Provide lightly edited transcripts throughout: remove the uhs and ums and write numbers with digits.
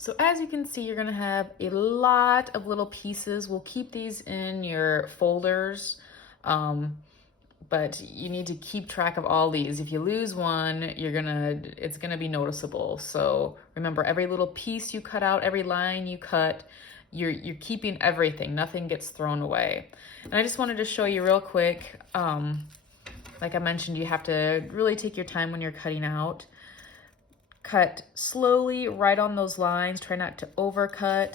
So as you can see, you're gonna have a lot of little pieces. We'll keep these in your folders, but you need to keep track of all these. If you lose one, it's gonna be noticeable. So remember, every little piece you cut out, every line you cut, you're keeping everything. Nothing gets thrown away. And I just wanted to show you real quick. Like I mentioned, you have to really take your time when you're cutting out. Cut slowly right on those lines. Try not to overcut.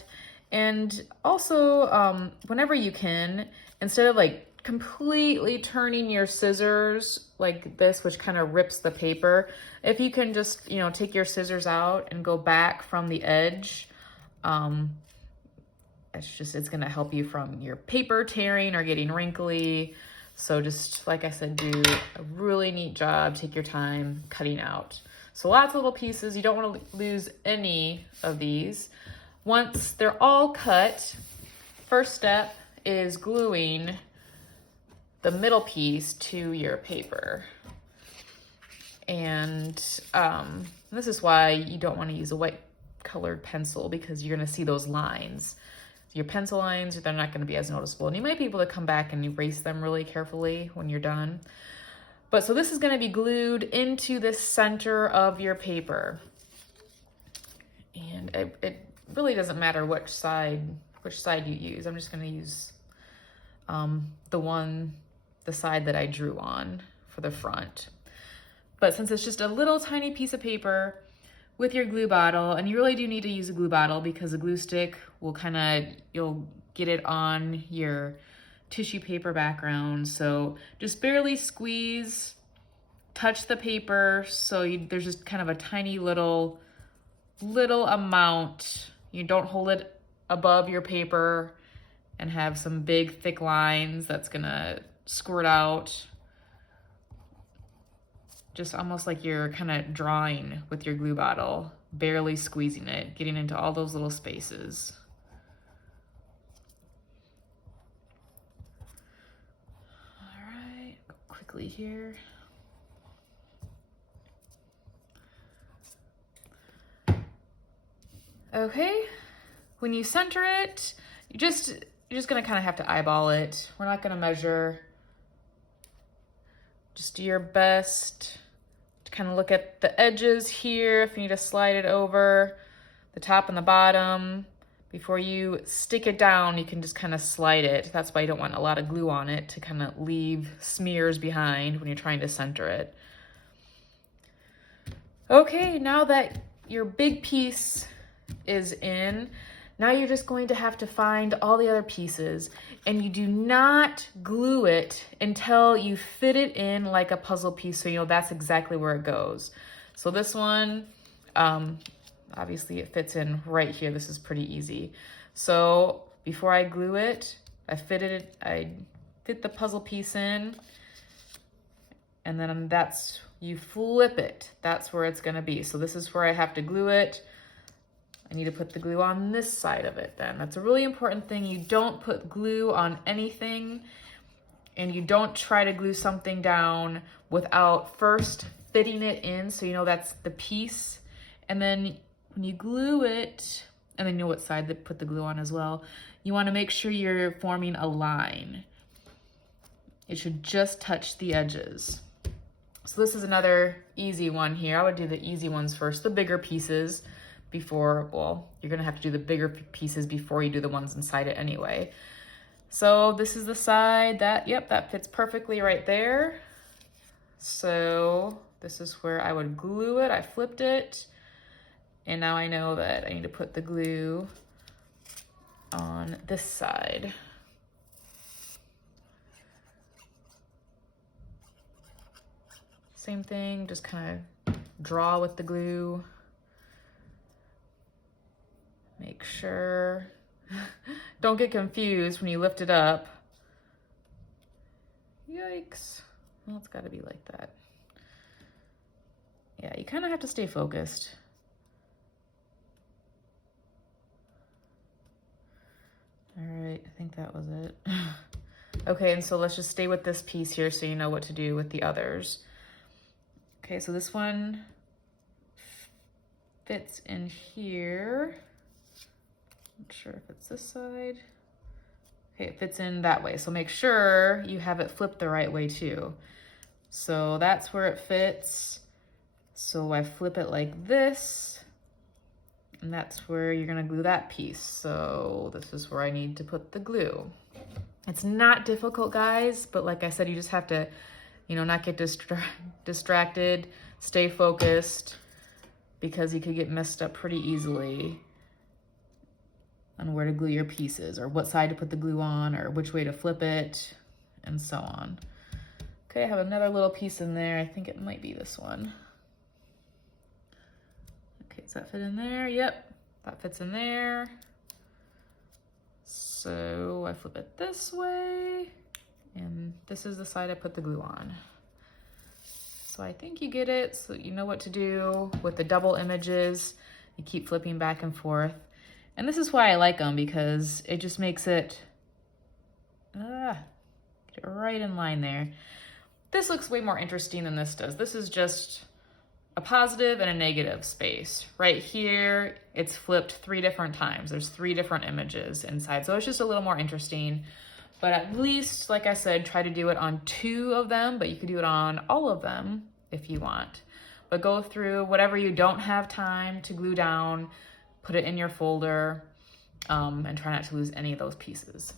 And also, whenever you can, instead of like completely turning your scissors like this, which kind of rips the paper, if you can just, take your scissors out and go back from the edge, it's gonna help you from your paper tearing or getting wrinkly. So just, like I said, do a really neat job. Take your time cutting out. So lots of little pieces. You don't want to lose any of these. Once they're all cut, first step is gluing the middle piece to your paper. And this is why you don't want to use a white colored pencil, because you're going to see those lines. Your pencil lines, they're not going to be as noticeable. And you might be able to come back and erase them really carefully when you're done. But so this is going to be glued into the center of your paper. And it really doesn't matter which side you use. I'm just going to use the side that I drew on for the front. But since it's just a little tiny piece of paper with your glue bottle, and you really do need to use a glue bottle because a glue stick will you'll get it on your tissue paper background. So just barely squeeze, touch the paper, so there's just kind of a tiny little amount. You don't hold it above your paper and have some big thick lines that's gonna squirt out. Just almost like you're kind of drawing with your glue bottle, barely squeezing it, getting into all those little spaces. Quickly here. Okay, when you center it, you're just gonna kind of have to eyeball it. We're not gonna measure. Just do your best to kind of look at the edges here. If you need to slide it over the top and the bottom. Before you stick it down, you can just kind of slide it. That's why you don't want a lot of glue on it, to kind of leave smears behind when you're trying to center it. Okay, now that your big piece is in, now you're just going to have to find all the other pieces, and you do not glue it until you fit it in like a puzzle piece, so that's exactly where it goes. So this one, obviously it fits in right here. This is pretty easy. So before I glue it, I fit the puzzle piece in, and then you flip it. That's where it's gonna be. So this is where I have to glue it. I need to put the glue on this side of it then. That's a really important thing. You don't put glue on anything, and you don't try to glue something down without first fitting it in, so that's the piece. And then when you glue it, and then you know what side to put the glue on as well, you want to make sure you're forming a line. It should just touch the edges. So this is another easy one here. I would do the easy ones first, the bigger pieces before, well, you're gonna have to do the bigger pieces before you do the ones inside it anyway. So this is the side that fits perfectly right there. So this is where I would glue it. I flipped it. And now I know that I need to put the glue on this side. Same thing, just kind of draw with the glue. Make sure, don't get confused when you lift it up. Yikes, well, it's gotta be like that. Yeah, you kind of have to stay focused. All right, I think that was it. Okay, and so let's just stay with this piece here so you know what to do with the others. Okay, so this one fits in here. Not sure if it's this side. Okay, it fits in that way. So make sure you have it flipped the right way too. So that's where it fits. So I flip it like this, and that's where you're gonna glue that piece. So this is where I need to put the glue. It's not difficult, guys, but like I said, you just have to, you know, not get distracted, stay focused, because you could get messed up pretty easily on where to glue your pieces, or what side to put the glue on, or which way to flip it, and so on. Okay, I have another little piece in there. I think it might be this one. Okay, does that fit in there? Yep, that fits in there. So I flip it this way, and this is the side I put the glue on. So I think you get it, so you know what to do with the double images. You keep flipping back and forth. And this is why I like them, because it just makes it, get it right in line there. This looks way more interesting than this does. This is just a positive and a negative space. Right here, it's flipped 3 different times. There's 3 different images inside. So it's just a little more interesting. But at least, like I said, try to do it on 2 of them, but you could do it on all of them if you want. But go through whatever you don't have time to glue down, put it in your folder, and try not to lose any of those pieces.